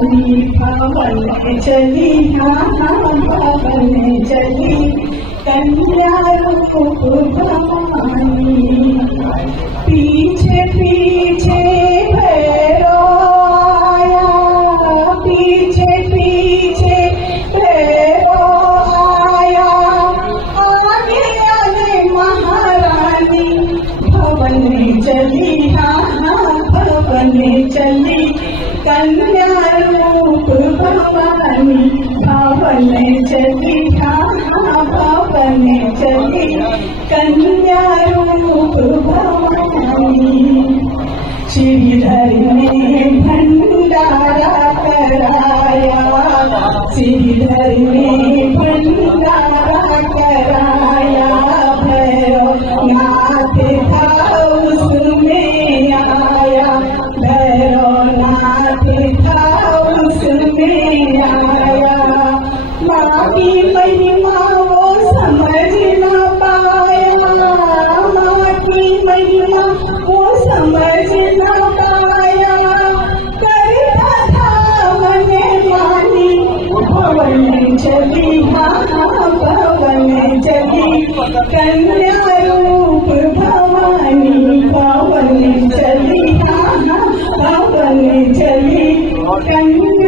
भवानी भवन चली भवन चली कन्या रूप भवानी पीछे पीछे भैरव आया पीछे पीछे भैरव आया आगे आगे महारानी भवन चली भवन चली कन्या रूप भवानी भवन चली भवन चली कन्या रूप भवानी श्रीधर ने भंडारा कराया श्रीधर ने भंडारा कराया भैरव नाथ था उसमें आया भैरव नाथ था उसमें आया माँ की महिमा वो समझ न पाया माँ की महिमा वो समझ न पाया करता था मने मानी भवन चली भवन चली कन्या रूप भवानी भवन चली भवन चली कन्या